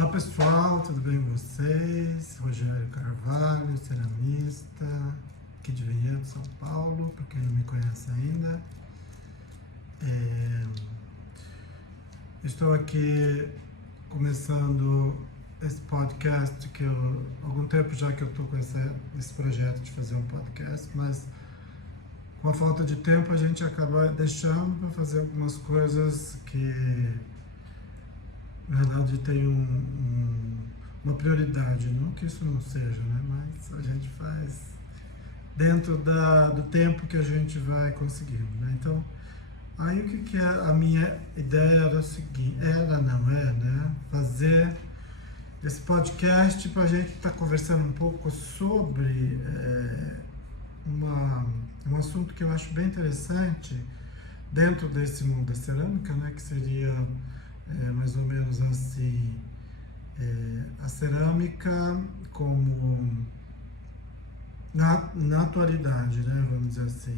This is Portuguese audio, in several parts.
Olá pessoal, tudo bem com vocês? Rogério Carvalho, ceramista, aqui de Vinhedo, São Paulo, para quem não me conhece ainda. Estou aqui começando esse podcast que há algum tempo já que eu estou com esse projeto de fazer um podcast, mas com a falta de tempo a gente acaba deixando para fazer algumas coisas que na verdade tem uma prioridade, não que isso não seja, né? Mas a gente faz dentro do tempo que a gente vai conseguindo, né? Então, aí o que é a minha ideia era o seguinte, né? Fazer esse podcast para a gente estar conversando um pouco sobre um assunto que eu acho bem interessante dentro desse mundo da cerâmica, né? Que seria mais ou menos assim, a cerâmica como na atualidade, né, vamos dizer assim.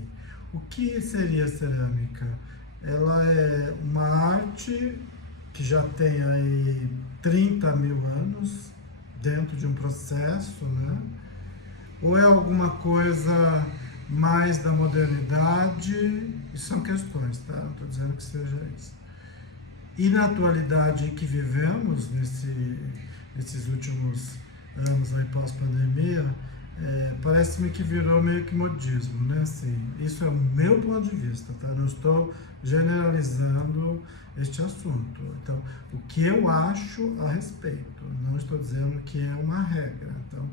O que seria a cerâmica? Ela é uma arte que já tem aí 30 mil anos dentro de um processo, né? Ou é alguma coisa mais da modernidade? Isso são questões, tá? Não estou dizendo que seja isso. E na atualidade em que vivemos, nesses últimos anos aí pós-pandemia, parece-me que virou meio que modismo, né? Assim, isso é o meu ponto de vista, tá? Não estou generalizando este assunto. Então, o que eu acho a respeito, não estou dizendo que é uma regra. Então,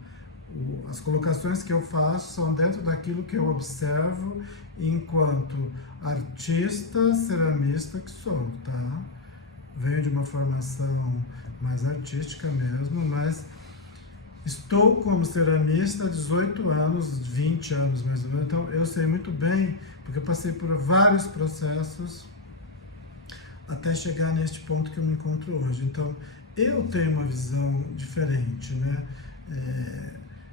as colocações que eu faço são dentro daquilo que eu observo enquanto artista, ceramista que sou, tá? Venho de uma formação mais artística mesmo, mas estou como ceramista há 18 anos, 20 anos mais ou menos, então eu sei muito bem, porque eu passei por vários processos até chegar neste ponto que eu me encontro hoje. Então, eu tenho uma visão diferente, né?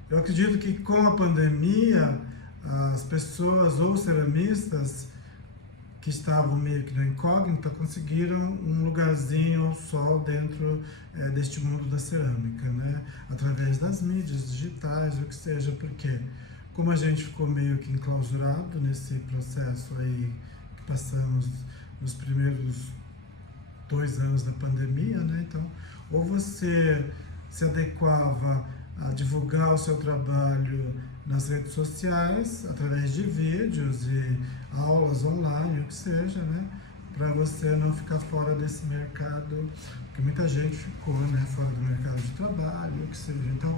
Eu acredito que com a pandemia, as pessoas ou ceramistas que estavam meio que na incógnita, conseguiram um lugarzinho ao sol dentro deste mundo da cerâmica, né? Através das mídias digitais, o que seja, porque como a gente ficou meio que enclausurado nesse processo aí que passamos nos primeiros 2 anos da pandemia, né? Então, ou você se adequava a divulgar o seu trabalho nas redes sociais, através de vídeos e aulas online, o que seja, né? Para você não ficar fora desse mercado, porque muita gente ficou, né? Fora do mercado de trabalho, o que seja. Então,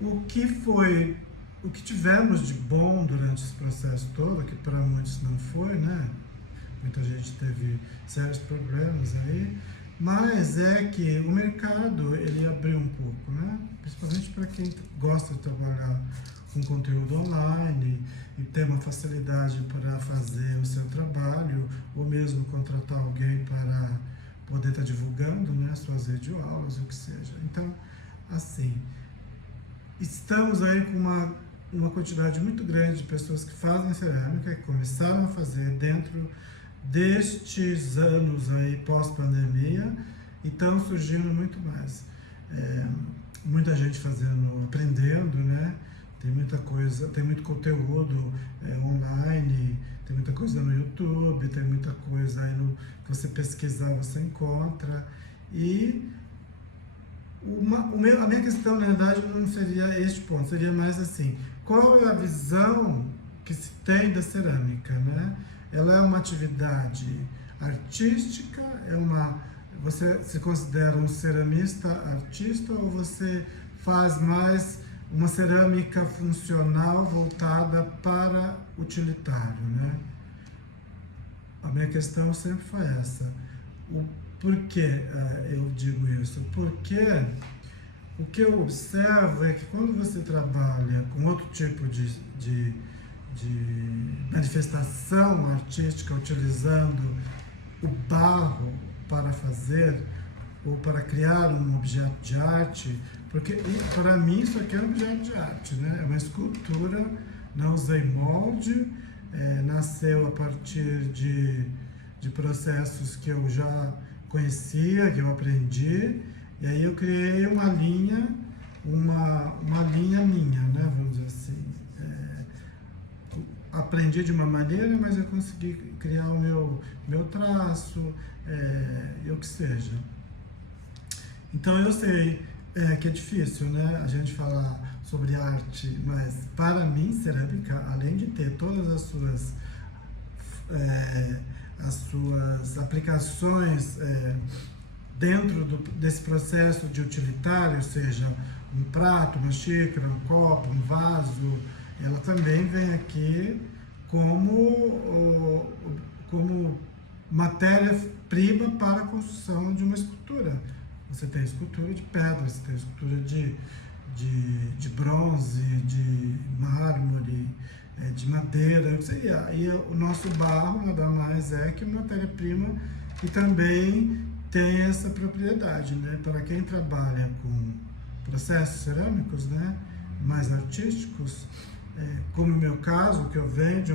o que tivemos de bom durante esse processo todo, que para muitos não foi, né? Muita gente teve sérios problemas aí, mas é que o mercado, ele abriu um pouco, né? Principalmente para quem gosta de trabalhar com conteúdo online e ter uma facilidade para fazer o seu trabalho, ou mesmo contratar alguém para poder estar divulgando, né, suas videoaulas, o que seja. Então, assim, estamos aí com uma quantidade muito grande de pessoas que fazem cerâmica, que começaram a fazer dentro destes anos aí pós-pandemia, e estão surgindo muito mais. Muita gente aprendendo, né? Tem muita coisa, tem muito conteúdo online, tem muita coisa no YouTube, tem muita coisa aí que você pesquisar, você encontra. E a minha questão, na verdade, não seria este ponto, seria mais assim, qual é a visão que se tem da cerâmica, né? Ela é uma atividade artística, você se considera um ceramista artista, ou você faz mais uma cerâmica funcional voltada para utilitário, né? A minha questão sempre foi essa. Por que eu digo isso? Porque o que eu observo é que quando você trabalha com outro tipo de manifestação artística, utilizando o barro para fazer ou para criar um objeto de arte, porque para mim isso aqui é um objeto de arte, né? É uma escultura, não usei molde, nasceu a partir de processos que eu já conhecia, que eu aprendi, E aí eu criei uma linha minha, né? Vamos dizer assim. Aprendi de uma maneira, mas eu consegui criar o meu traço, e o que seja. Então eu sei que é difícil, né, a gente falar sobre arte, mas para mim, cerâmica, além de ter todas as suas aplicações dentro desse processo de utilitário, seja um prato, uma xícara, um copo, um vaso, ela também vem aqui como matéria-prima para a construção de uma escultura. Você tem escultura de pedra, você tem escultura de bronze, de mármore, de madeira, e o nosso barro nada mais é que uma matéria-prima que também tem essa propriedade, né? Para quem trabalha com processos cerâmicos, né, mais artísticos, como o meu caso, que eu venho de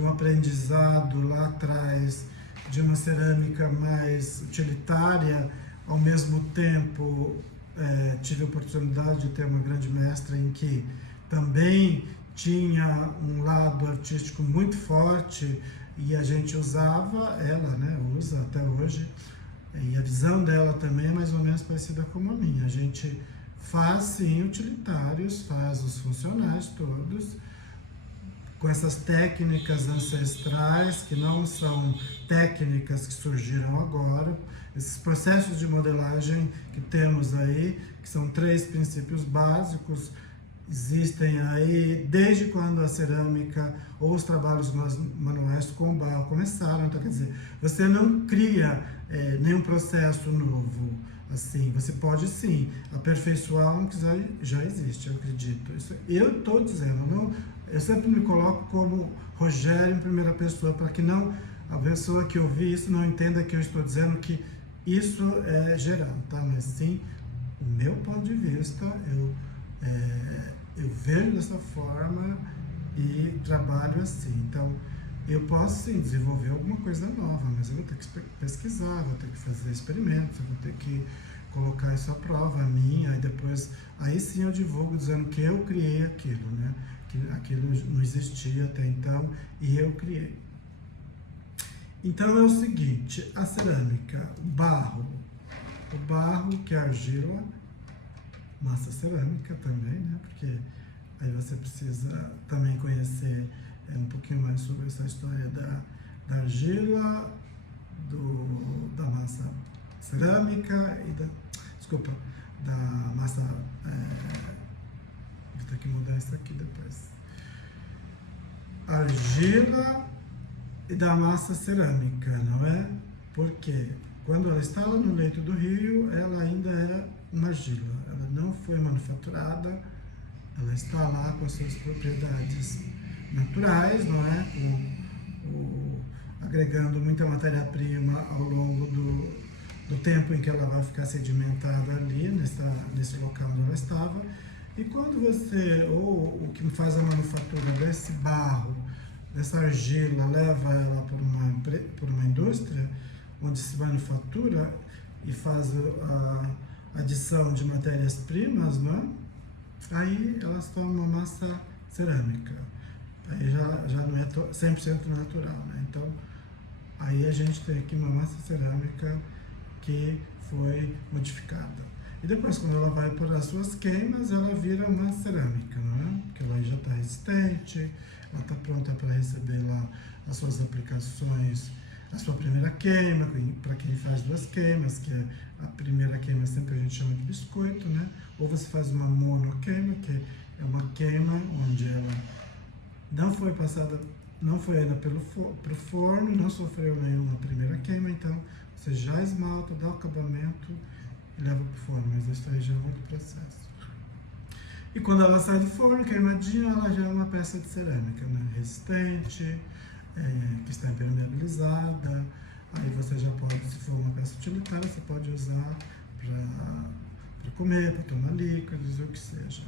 um aprendizado lá atrás, de uma cerâmica mais utilitária, ao mesmo tempo tive a oportunidade de ter uma grande mestra em que também tinha um lado artístico muito forte e a gente usava, ela, né, usa até hoje, e a visão dela também é mais ou menos parecida com a minha. A gente faz sim utilitários, faz os funcionais todos, com essas técnicas ancestrais, que não são técnicas que surgiram agora, esses processos de modelagem que temos aí, que são 3 princípios básicos, existem aí desde quando a cerâmica ou os trabalhos manuais com barro começaram. Então, quer dizer, você não cria nenhum processo novo. Assim, você pode sim aperfeiçoar um que já existe, eu acredito. Isso, eu estou dizendo, não, eu sempre me coloco como Rogério em primeira pessoa, para que não a pessoa que ouvir isso não entenda que eu estou dizendo que isso é geral, tá? Mas sim, o meu ponto de vista, eu vejo dessa forma e trabalho assim. Então, eu posso sim desenvolver alguma coisa nova, mas eu vou ter que pesquisar, vou ter que fazer experimentos, vou ter que colocar isso à prova, a minha, e depois, aí sim eu divulgo dizendo que eu criei aquilo, né? Que aquilo não existia até então e eu criei. Então é o seguinte, a cerâmica, o barro que é argila, massa cerâmica também, né? Porque aí você precisa também conhecer um pouquinho mais sobre essa história da argila, da massa cerâmica e da massa, vou ter que mudar isso aqui depois, argila e da massa cerâmica, não é? Porque quando ela está lá no leito do rio, ela ainda é uma argila, ela não foi manufaturada, ela está lá com suas propriedades naturais, não é? Agregando muita matéria-prima ao longo do tempo em que ela vai ficar sedimentada ali, nesse local onde ela estava. E quando ou o que faz a manufatura desse barro, dessa argila, leva ela por uma indústria, onde se manufatura e faz a adição de matérias-primas, né? Aí elas tomam uma massa cerâmica. Aí já não é 100% natural, né? Então, aí a gente tem aqui uma massa cerâmica que foi modificada. E depois, quando ela vai para as suas queimas, ela vira uma cerâmica, não é? Porque ela já está resistente, ela está pronta para receber lá as suas aplicações, a sua primeira queima, para quem faz 2 queimas, que é a primeira queima sempre a gente chama de biscoito, né? Ou você faz uma monoqueima, que é uma queima onde ela não foi passada, não foi ainda pro forno, não sofreu nenhuma primeira queima, então você já esmalta, dá o acabamento e leva para o forno, mas isso aí já é outro processo. E quando ela sai do forno, queimadinha, ela já é uma peça de cerâmica, né? Resistente, que está impermeabilizada. Aí você já pode, se for uma peça utilitária, você pode usar para comer, para tomar líquidos, o que seja.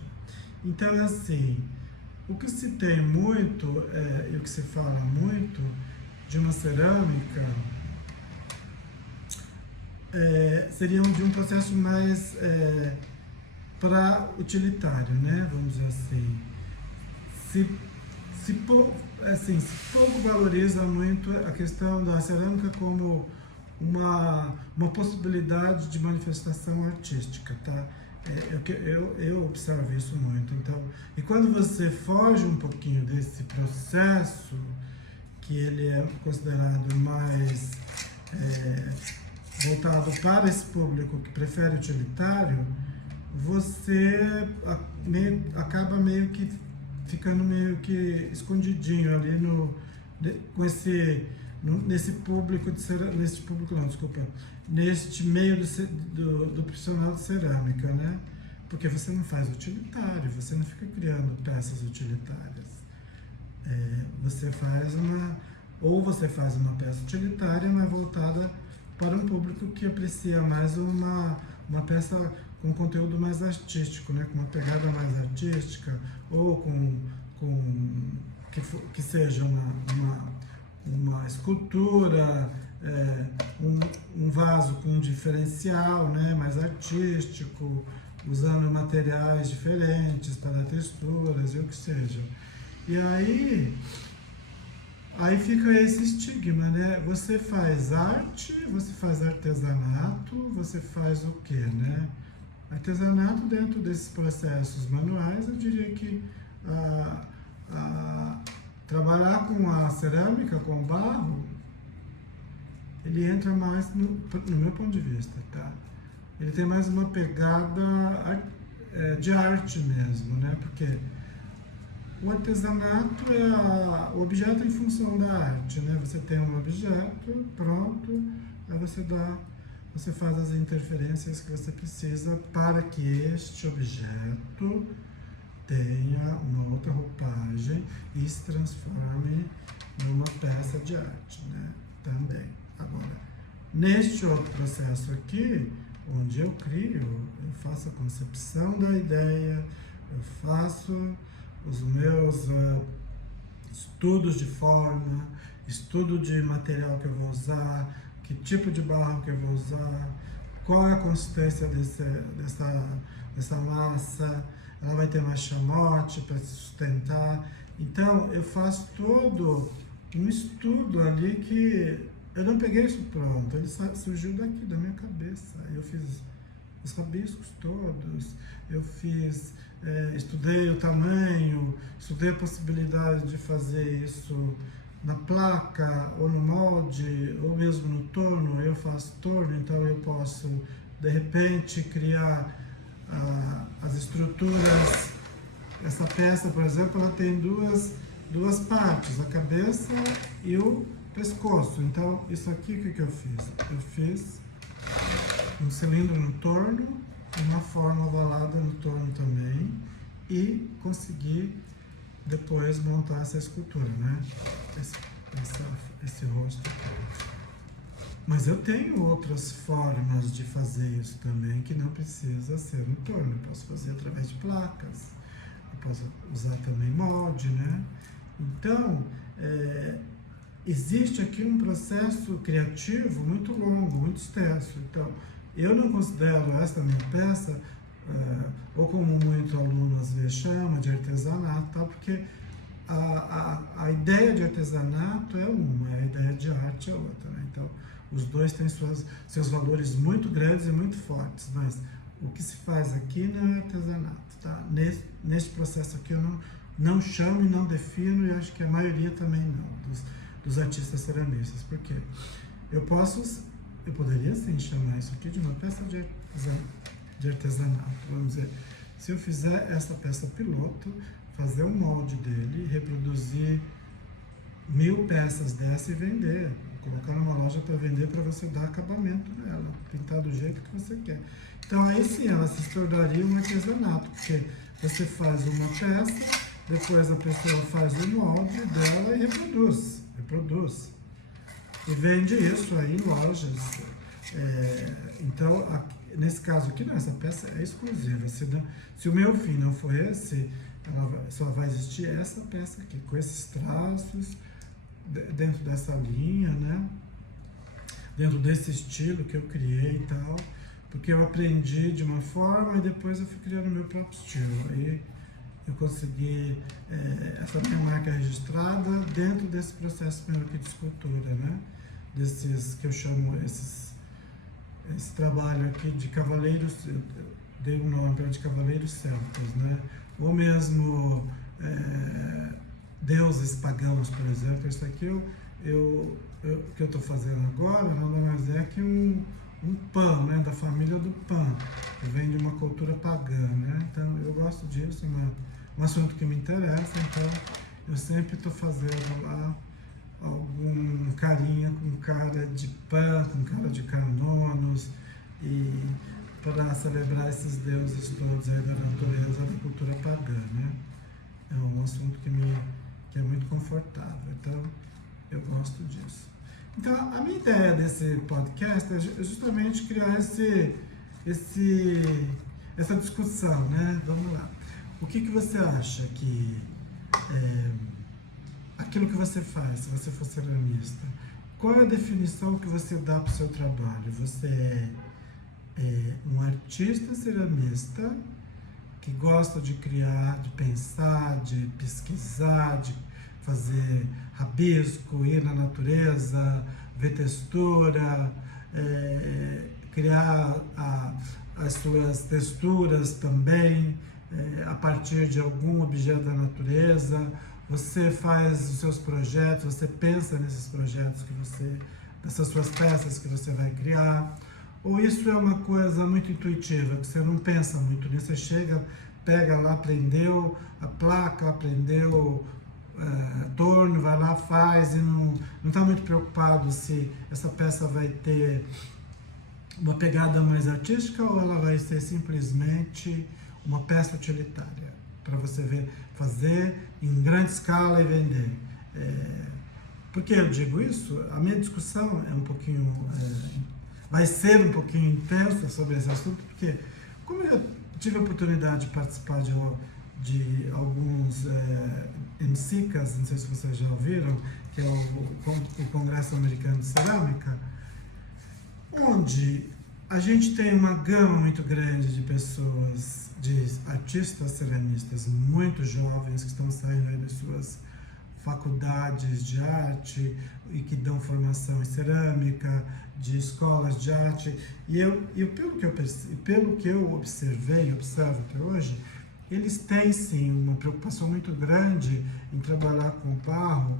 Então é assim, o que se tem muito e o que se fala muito de uma cerâmica seriam de um processo mais para utilitário, né? Vamos dizer assim. Se pouco valoriza muito a questão da cerâmica como uma possibilidade de manifestação artística, tá? Eu observo isso muito. Então, e quando você foge um pouquinho desse processo, que ele é considerado mais voltado para esse público que prefere utilitário, você acaba meio que ficando meio que escondidinho ali nesse público neste meio do profissional de cerâmica, né? Porque você não faz utilitário, você não fica criando peças utilitárias. Você faz uma peça utilitária, mas voltada para um público que aprecia mais uma peça com conteúdo mais artístico, né? Com uma pegada mais artística, ou que seja uma escultura, um vaso com um diferencial, né? Mais artístico, usando materiais diferentes para texturas e o que seja. E aí fica esse estigma, né? Você faz arte, você faz artesanato, você faz o quê, né? Artesanato, dentro desses processos manuais, eu diria que trabalhar com a cerâmica, com o barro, ele entra mais, no meu ponto de vista, tá? Ele tem mais uma pegada de arte mesmo, né? Porque o artesanato é o objeto em função da arte, né? Você tem um objeto pronto, aí você faz as interferências que você precisa para que este objeto tenha uma outra roupagem e se transforme numa peça de arte, né? Também. Agora, neste outro processo aqui, onde eu crio, eu faço a concepção da ideia, eu faço os meus estudos de forma, estudo de material que eu vou usar, que tipo de barro que eu vou usar, qual é a consistência dessa massa, ela vai ter mais chamote para se sustentar. Então, eu faço todo um estudo ali que eu não peguei isso pronto, ele surgiu daqui, da minha cabeça. Eu fiz os rabiscos todos, eu estudei o tamanho, estudei a possibilidade de fazer isso na placa, ou no molde, ou mesmo no torno. Eu faço torno, então eu posso, de repente, criar as estruturas. Essa peça, por exemplo, ela tem duas partes, a cabeça e o pescoço. Então, isso aqui, o que eu fiz? Eu fiz um cilindro no torno, uma forma ovalada no torno também, e consegui depois montar essa escultura, né? Esse rosto aqui. Mas eu tenho outras formas de fazer isso também, que não precisa ser no torno. Eu posso fazer através de placas, eu posso usar também molde, né? Então, existe aqui um processo criativo muito longo, muito extenso. Então, eu não considero esta minha peça, ou como muito aluno às vezes chama, de artesanato, tá? Porque a ideia de artesanato é uma, a ideia de arte é outra, né? Então, os dois têm seus valores muito grandes e muito fortes, mas o que se faz aqui não é artesanato, tá? Nesse processo aqui eu não chamo e não defino, e acho que a maioria também não, dos artistas ceramistas, porque eu poderia sim chamar isso aqui de uma peça de artesanato, vamos dizer. Se eu fizer essa peça piloto, fazer um molde dele, reproduzir 1000 peças dessa e vender, colocar numa loja para vender, para você dar acabamento nela, pintar do jeito que você quer. Então aí sim ela se tornaria um artesanato, porque você faz uma peça, depois a pessoa faz o molde dela e reproduz. E vende isso aí em lojas. Então, nesse caso aqui, não, essa peça é exclusiva. Se o meu fim não for esse, só vai existir essa peça aqui, com esses traços, dentro dessa linha, né? dentro desse estilo que eu criei e tal, porque eu aprendi de uma forma e depois eu fui criando o meu próprio estilo. Aí eu consegui essa minha marca registrada dentro desse processo meu aqui de escultura, né? Desses que eu chamo, esse trabalho aqui de cavaleiros, eu dei um nome para de cavaleiros celtas, né? Ou mesmo deuses pagãos, por exemplo. Isso aqui que eu estou fazendo agora nada mais é que um Pan, né? Da família do Pan, que vem de uma cultura pagã, né? Então eu gosto disso, um assunto que me interessa, então eu sempre estou fazendo lá algum carinha com cara de Pan, com cara de Canonos, e para celebrar esses deuses todos aí da natureza, da cultura pagã, né? É um assunto que é muito confortável, então eu gosto disso. Então a minha ideia desse podcast é justamente criar essa discussão, né? Vamos lá. O que você acha que aquilo que você faz, se você for ceramista, qual é a definição que você dá para o seu trabalho? Você é um artista ceramista que gosta de criar, de pensar, de pesquisar, de fazer rabisco, ir na natureza, ver textura, criar as suas texturas também a partir de algum objeto da natureza. Você faz os seus projetos, você pensa nesses projetos dessas suas peças que você vai criar. Ou isso é uma coisa muito intuitiva, que você não pensa muito nisso, você chega, pega lá, aprendeu a placa, aprendeu torno, vai lá, faz e não está muito preocupado se essa peça vai ter uma pegada mais artística ou ela vai ser simplesmente uma peça utilitária, para você ver, fazer em grande escala e vender. Por que eu digo isso? A minha discussão é um pouquinho, vai ser um pouquinho intensa sobre esse assunto, porque como eu tive a oportunidade de participar de alguns MCCAs, não sei se vocês já ouviram, que é o Congresso Americano de Cerâmica, onde a gente tem uma gama muito grande de pessoas, de artistas ceramistas muito jovens que estão saindo aí das suas faculdades de arte e que dão formação em cerâmica, de escolas de arte. Pelo que eu observei e observo até hoje, eles têm sim uma preocupação muito grande em trabalhar com barro,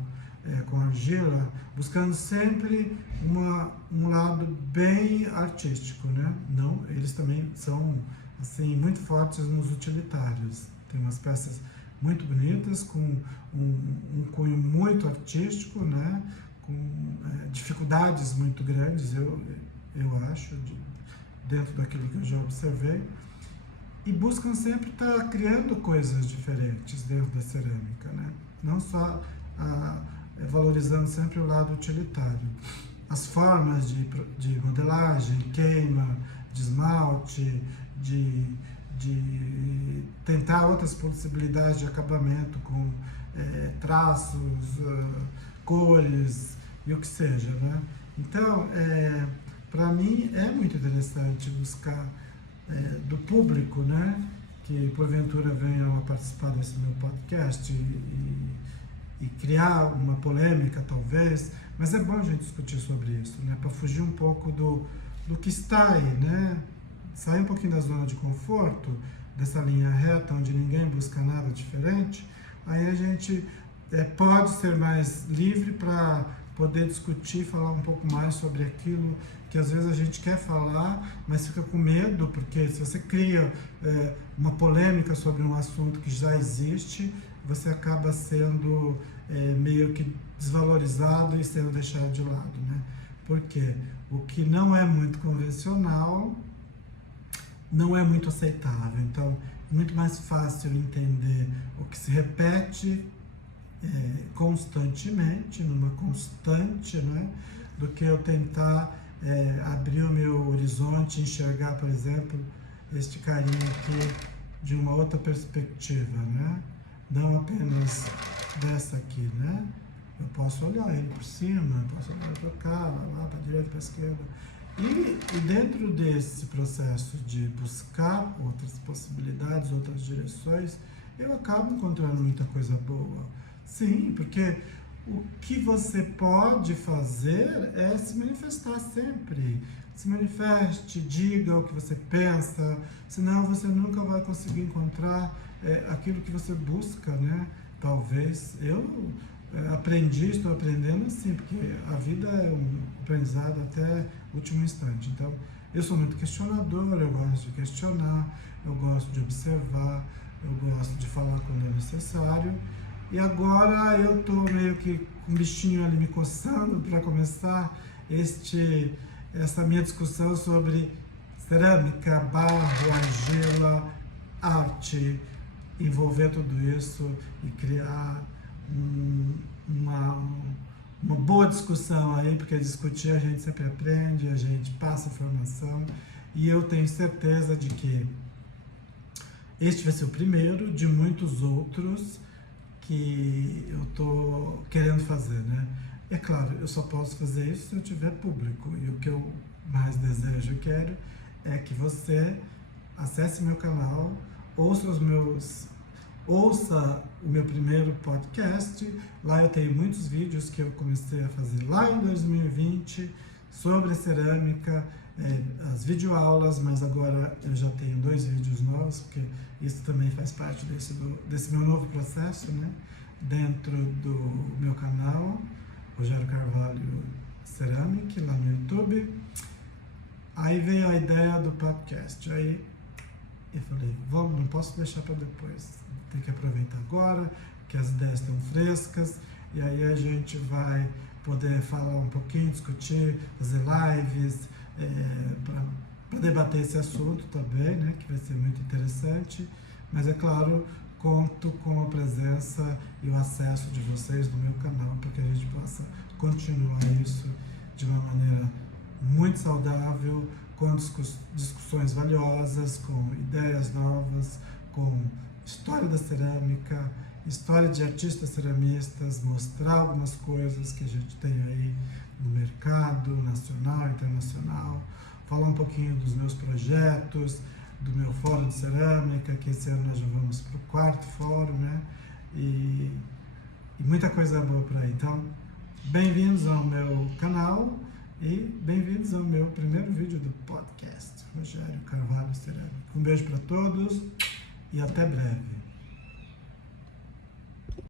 com argila, buscando sempre um lado bem artístico, né? Não, eles também são assim muito fortes nos utilitários. Tem umas peças muito bonitas, com um cunho muito artístico, né? Com dificuldades muito grandes, eu acho, dentro daquilo que eu já observei, e buscam sempre estar criando coisas diferentes dentro da cerâmica, né? Não só valorizando sempre o lado utilitário. As formas de modelagem, queima, de esmalte, de tentar outras possibilidades de acabamento com traços, cores e o que seja, né? Então, para mim é muito interessante buscar do público, né, que porventura venham a participar desse meu podcast e criar uma polêmica talvez, mas é bom a gente discutir sobre isso, né, para fugir um pouco do que está aí, né, sair um pouquinho da zona de conforto, dessa linha reta onde ninguém busca nada diferente. Aí a gente pode ser mais livre para poder discutir, falar um pouco mais sobre aquilo que às vezes a gente quer falar, mas fica com medo, porque se você cria uma polêmica sobre um assunto que já existe, você acaba sendo meio que desvalorizado e sendo deixado de lado, né? Porque o que não é muito convencional não é muito aceitável. Então, é muito mais fácil entender o que se repete constantemente, numa constante, né? Do que eu tentar abrir o meu horizonte, enxergar, por exemplo, este carinha aqui de uma outra perspectiva, né? Não apenas dessa aqui, né? Eu posso olhar ele por cima, eu posso olhar para cá, lá para a direita, para a esquerda. E dentro desse processo de buscar outras possibilidades, outras direções, eu acabo encontrando muita coisa boa. Sim, porque o que você pode fazer é se manifestar sempre. Se manifeste, diga o que você pensa, senão você nunca vai conseguir encontrar aquilo que você busca, né? Talvez. Eu aprendi, estou aprendendo assim, porque a vida é um aprendizado até o último instante. Então, eu sou muito questionador, eu gosto de questionar, eu gosto de observar, eu gosto de falar quando é necessário. E agora eu estou meio que com um bichinho ali me coçando para começar essa minha discussão sobre cerâmica, barro, argila, arte, envolver tudo isso e criar uma boa discussão aí, porque discutir a gente sempre aprende, a gente passa informação, e eu tenho certeza de que este vai ser o primeiro de muitos outros que eu estou querendo fazer, né? É claro, eu só posso fazer isso se eu tiver público, e o que eu mais desejo e quero é que você acesse meu canal, ouça o meu primeiro podcast. Lá eu tenho muitos vídeos que eu comecei a fazer lá em 2020 sobre cerâmica, as videoaulas, mas agora eu já tenho 2 vídeos novos, porque isso também faz parte desse meu novo processo, né? Dentro do meu canal, Rogério Carvalho Ceramic, lá no YouTube. Aí veio a ideia do podcast. Aí eu falei, não posso deixar para depois, tem que aproveitar agora, que as ideias estão frescas, e aí a gente vai poder falar um pouquinho, discutir, fazer lives, para debater esse assunto também, né, que vai ser muito interessante, mas é claro, conto com a presença e o acesso de vocês no meu canal, para que a gente possa continuar isso de uma maneira muito saudável, com discussões valiosas, com ideias novas, com história da cerâmica, história de artistas ceramistas, mostrar algumas coisas que a gente tem aí no mercado nacional, internacional, falar um pouquinho dos meus projetos, do meu fórum de cerâmica, que esse ano nós já vamos para o 4º fórum, né? E muita coisa boa por aí. Então, bem-vindos ao meu canal e bem-vindos ao meu primeiro vídeo do podcast, Rogério Carvalho Cerâmica. Um beijo para todos e até breve.